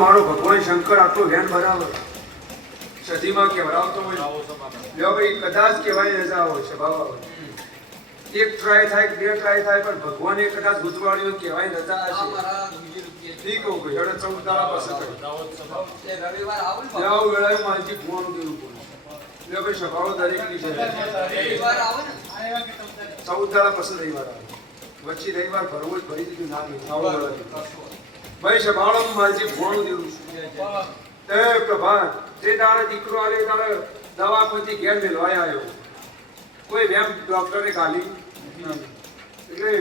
મારો ભગવાન શંકર આટલો વેન બરાબર સદીમાં કહેવડાવતો હોય લ્યો ભાઈ કદાચ કહેવાય રજા હોય છે બાબા એક ટ્રાય થાય બે ટ્રાય થાય પણ ભગવાને કદાચ ગુજવાડ્યો કહેવાય રજા હશે ઠીક હો ગઈ એટલે 14 દાડા પસંદ કરી રવિવાર આવું જાવ વેળાએ માનજી ફોન કર્યું લ્યો ભાઈ સભાઓ દરેકની છે રવિવાર આવે ને 14 દાડા પસંદ રવિવાર આવે વચ્ચે રવિવાર ભરવો જ ભરી દીધું ના આવો ભાઈ સભાળો માનજી ફોન દેવું એ પ્રભાત જે દાડે દીકરો આલે દાડે દવાખાનેથી ઘેર મેલવાય આવ્યો કોઈ વેમ ડોક્ટરે ગાલી એટલે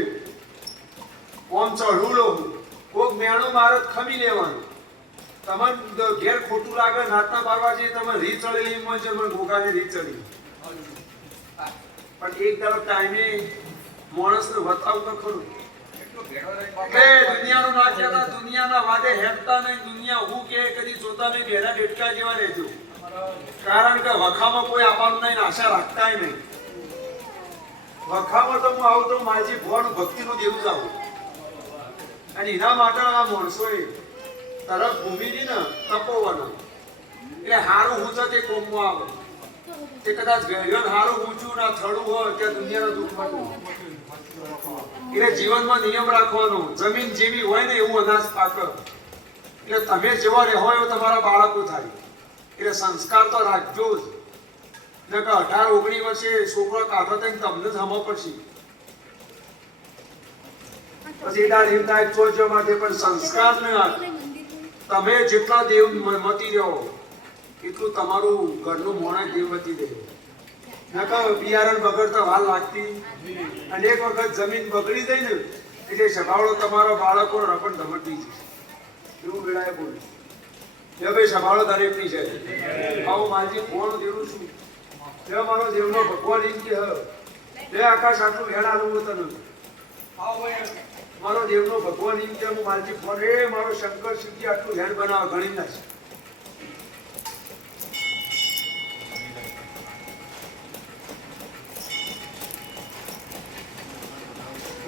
કોમ ચડું લો કોક મેણું મારો ખમી લેવાનું તમને ઘેર ખોટું લાગે નાટના પાડવા જઈએ તમે રીત ચડેલી મન છે મને ગોગાને રીત ચડી પણ એક દાડો ટાઈમે માણસને બતાવ તો ખરું દુનિયાનું ના કહેતા દુનિયાના વાદે હેડતા નહીં દુનિયા હું કે કદી જોતા નહીં બેરા ડેટકા જેવા રહેજો કારણ કે વખામાં કોઈ આપવાનું નહીં આશા રાખતા નહીં વખામાં તો હું આવું તો માજી ભગવાન ભક્તિનું દેવું જાઉં અને એના માટે આ માણસોએ તરફ ભૂમિની ને તપોવન એટલે હારું હું તે કોમમાં આવે તે કદાચ ગયો હારું ઊંચું ના થડું હોય ત્યાં દુનિયાનું દુઃખ મળતું એટલે જીવનમાં નિયમ રાખવાનો જમીન જેવી હોય ને એવું અનાજ પાકે એટલે તમે જેવા રહો એવો તમારા બાળકો થાય એટલે સંસ્કાર તો રાખજો જ ને કે 18-19 વર્ષે છોકરો કાઢો તો તમને જ હમો પડશે પછી એના ચોજો માટે પણ સંસ્કાર ને તમે જેટલા દેવ મતી રહ્યો એટલું તમારું ઘરનું મોણા દેવમતી રહે નકા બિયારણ બગડતા વાર લાગતી અને એક વખત જમીન બગડી જાય ને એટલે સભાળો તમારો બાળકો રપણ ધમટી જશે એવું વેળાએ બોલું એ ભાઈ સભાળો દરેકની છે આવું માજી ફોન દેવું છું એ મારો દેવનો ભગવાન એમ કે હે આકાશ આટલું વેણ આલું તને મારો દેવનો ભગવાન એમ કે હું માજી ફોન એ મારો શંકર શિવજી આટલું વેણ બનાવે ગણી નાખે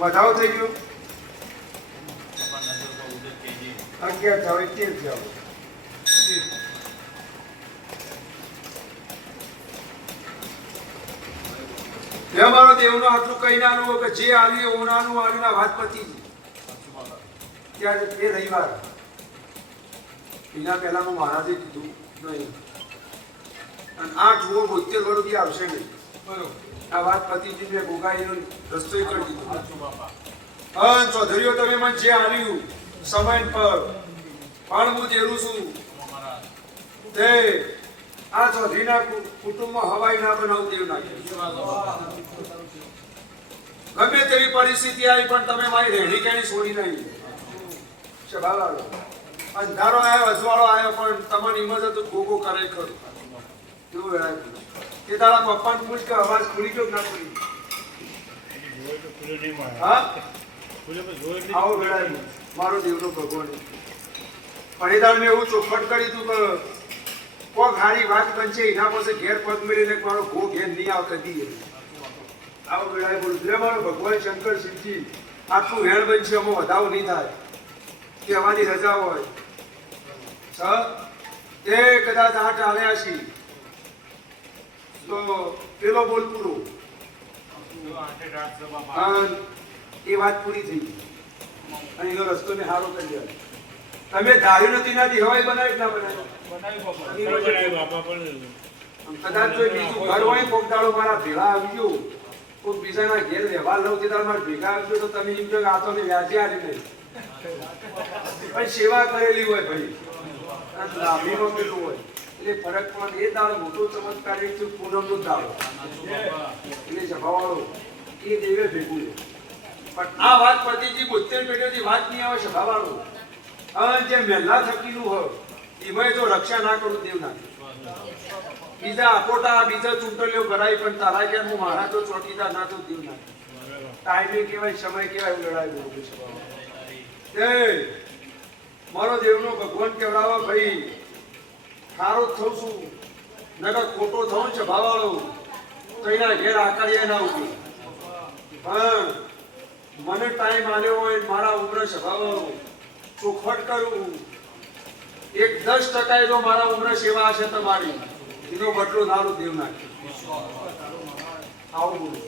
વધાવો થઈ ગયો 11 થાવ 13 થાવ મારો દેવનો આટલું કઈ નાનું કે જે આવ્યું ઓનાનું આવ્યું વાત પતી ત્યારે એ રવિવાર એના પહેલા હું મહારાજે કીધું નહીં અને 8 72 વર્ષ આવશે નહીં બરોબર આ વાત પતિજી ને ગોગાઈનો રસ્તો કરી દીધો હા ચૌધરીઓ તમે મને જે આલ્યું સમય પર પણ હું દેરું છું તે આ ચૌધરીના કુટુંબમાં હવાઈ ના બનાવ દેવ નાખે ગમે તેવી પરિસ્થિતિ આવી પણ તમે મારી રહેણી કેણી છોડી નહીં શબાવાળો અંધારો આવ્યો અજવાળો આવ્યો પણ તમારી હિંમત હતું ગોગો કરે ખરું એવું વેળાય કે તારા પપ્પાને પૂછ કે અવાજ ખુલી ગયો ના ખુલી હા આવો વેળાય મારો દેવનો ભગવાન પણ એ દાળ મેં એવું ચોખવટ કરી તું કે કોક હારી વાત બનશે એના પાસે ઘેર પગ મેળીને મારો ઘો ઘેર નહીં આવતા દઈએ આવો વેળાએ બોલું મારો ભગવાન શંકર શિવજી આટલું વેણ બનશે અમો વધાવો નહીં થાય કે અમારી રજા હોય તે કદાચ 8 આવ્યા છીએ તો પેલો બોલ પૂરો એ વાત પૂરી થઈ અને એનો રસ્તો મેં સારો કરી દીધો તમે ધાર્યું નથી ના દેવાય બનાવી ના બનાવી કદાચ જો બીજું ઘર હોય કોક દાડો મારા ભેળા આવી ગયો કોક બીજાના ઘેર વ્યવહાર લઉં તે દાડો મારા ભેગા આવી ગયો તો તમે એમ કહો કે આ તો મેં વ્યાજે આવી નહીં પણ સેવા કરેલી હોય ભાઈ લાંબીમાં પેલું હોય એટલે ફરક પણ એ દાડો મોટો ચમત્કાર એક પૂનમનો દાડો એટલે સભાવાળો એ દેવે ભેગું પણ આ વાત પતિજી 72 પેઢીઓથી વાત નહીં આવે સભાવાળો અને જે મહેલા થકીનું હોય એમાં જો રક્ષા ના કરું દેવ ના બીજા અકોટા બીજા ચૂંટણીઓ કરાય પણ તારા કે હું મારા તો ચોકીદાર ના તો દેવ ના ટાઈમે કહેવાય સમય કહેવાય લડાઈ બોલું મારો દેવનો ભગવાન કેવડાવો ભાઈ સારો થઉં છું નકર ખોટો થઉં છે ભાવાળો તો એના ઘેર આકારીએ ના ઉઠી પણ મને ટાઈમ આલ્યો હોય મારા ઉમર સ્વભાવ ચોખવટ કરું એક 10% જો મારા ઉમરે સેવા હશે તમારી એનો બદલો નારો દેવ નાખ્યો. આવું બોલો.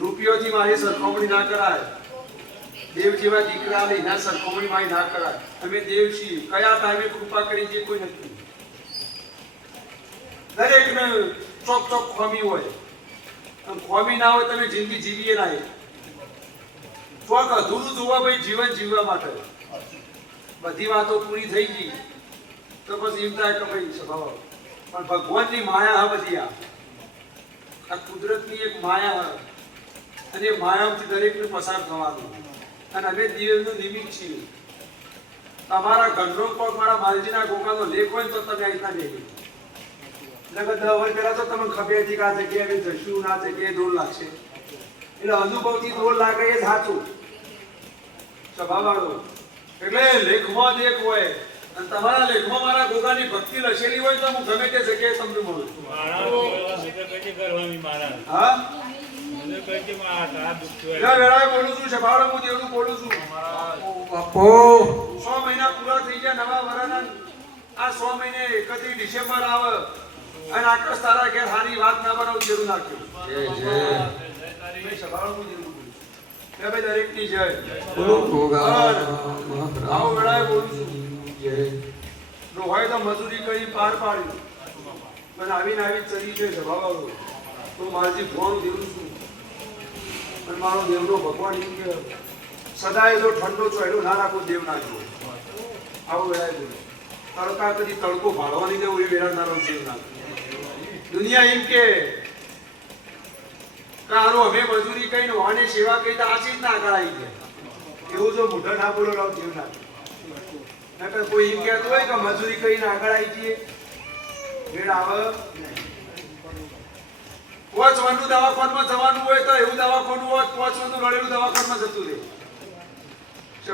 રૂપિયોથી મારી સરખામણી ના કરાય. દેવ જેવા દીકરા એના સરખામણી મારી ના કરાય. અમે દેવ છીએ. કયા ટાઈમે કૃપા કરી જે કોઈ નથી. દરેકને ચોક ચોક ખોમી હોય. ખોમી ના હોય તમે જિંદગી જીવીએ ના. ચોક અધૂરું જોવા ભાઈ જીવન જીવવા માટે. બધી વાતો પૂરી થઈ ગઈ તો પછી એમ થાય કે ભાઈ સ્વભાવ પણ ભગવાનની માયા હા બધી આ કુદરતની એક માયા અને એ માયામાંથી દરેકને પસાર થવાનું. અને અમે દેવનું નિમિત્ત છીએ. તમારા ઘરનો પગ મારા માલજીના ગોગાનો લેખ હોય તો તમે અહીંના નહીં. એટલે 10 વર્ષ પહેલા તો તમને ખબર હતી કે આ જગ્યાએ જશું ના જગ્યાએ દોર લાગશે. એટલે અનુભવથી દોર લાગે એ સાચું સ્વભાવવાળો. એટલે લેખમાં દેખ હોય અને તમારા લેખમાં મારા ગોગાની ભક્તિ લખેલી હોય તો હું ગમે તે જગ્યાએ તમને મળું છું. હા બોલું છું સભાળો હું દેવનું બોલું છું. 6 મહિના પૂરા થઈ ગયા નવા વર્ષના. આ 6 મહિને 31 ડિસેમ્બર આવે અને આકાશ તારા ઘેર હારી વાત ના બનાવું જેવું નાખ્યું. સભાળો હું દેવનું બોલું છું. દરેકની જય આવો વેળાએ બોલું છું. હોય તો મજૂરી કરી પાર પાડી પણ આવીને આવી ચરી છે સ્વભાવ. તો મારી ભગવાન દેવું છું અને મારો દેવનો ભગવાન એમ કે સદાય જો ઠંડો ચોયડો ના રાખો દેવ નાખ્યો. આવું વેળાએ બોલું. તડકા કદી તડકો ભાળવાની દેવું એ વેળાનારો દેવ નાખ્યો. દુનિયા એમ કે આનો અમે મજૂરી કહીને વાને સેવા કહી તો આછી જ ના કરાઈ છે. એવું જો મોઢા ના બોલો રાવ દેવ ના. કોઈ એમ કહેતું હોય કે મજૂરી કરીને આગળ આવી જઈએ વેળ આવે. પોચવાનું દવાખાનમાં જવાનું હોય તો એવું દવાખાનું હોય પોચવાનું રડેલું દવાખાનમાં જતું રહે.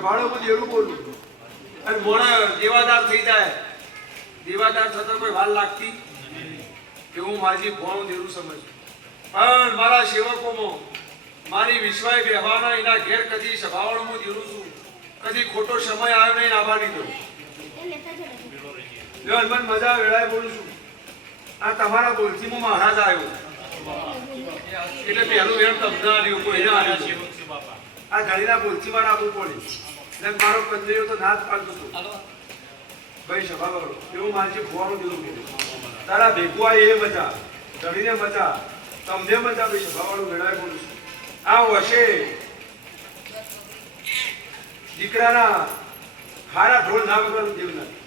ભાડો હું એવું બોલું અને મોડા દેવાદાર થઈ જાય. દેવાદાર થતા કોઈ વાર લાગતી એવું મારી ભોણું દેવું સમજ. પણ મારા સેવકોમાં મારી વિશ્વાય વ્યવહારના એના ઘેર કદી સભાવાળું હું દેવું છું. કદી ખોટો સમય આવ્યો નહીં આભાર લીધો. મને મજા વેળાએ બોલું છું. આ તમારા બોલથી હું મહારાજ આવ્યો એટલે પહેલું વેણ તમને આવ્યું કોઈને આવ્યું. આ ધણીના બોલથી મારે આપવું પડે. મારો કંદરીઓ તો ના જ પાડતો હતો ભાઈ સભા કરો એવું મારે ભોવાનું દીધું. તારા ભેગું એ મજા ધણીને મજા તમને મજા ભાઈ સભાવાળું વેળાએ બોલું છું. આ હશે દીકરાના હારા ઢોલ ના વગરનું દેવ નથી.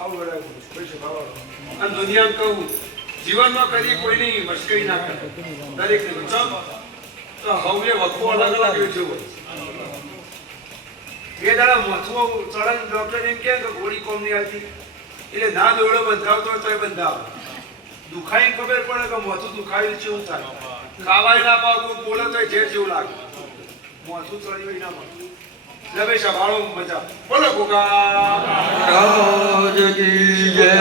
આવું વેળાએ બોલું છું ભાઈ સભાવાળું. અને દુનિયામાં કહું જીવનમાં કદી કોઈની મશ્કરી ના કરે. દરેક તો હવે વખો અલગ અલગ વેચ્યો હોય. એ દાડા મથવો ચડન ડોક્ટર એમ કે ગોળી કોમ નહીં આવતી એટલે ના દોડો બંધાવતો હોય તો એ બંધાવ. દુખાઈ ખબર પડે કે મોથું દુખાયેલું છે એવું થાય. ખાવાય ના પાવું બોલે તો ઝેર જેવું લાગે. મોથું ચડ્યું હોય ના મળે. એટલે ભાઈ સંભાળો મજા. બોલો ગોગા રાજ કી જય.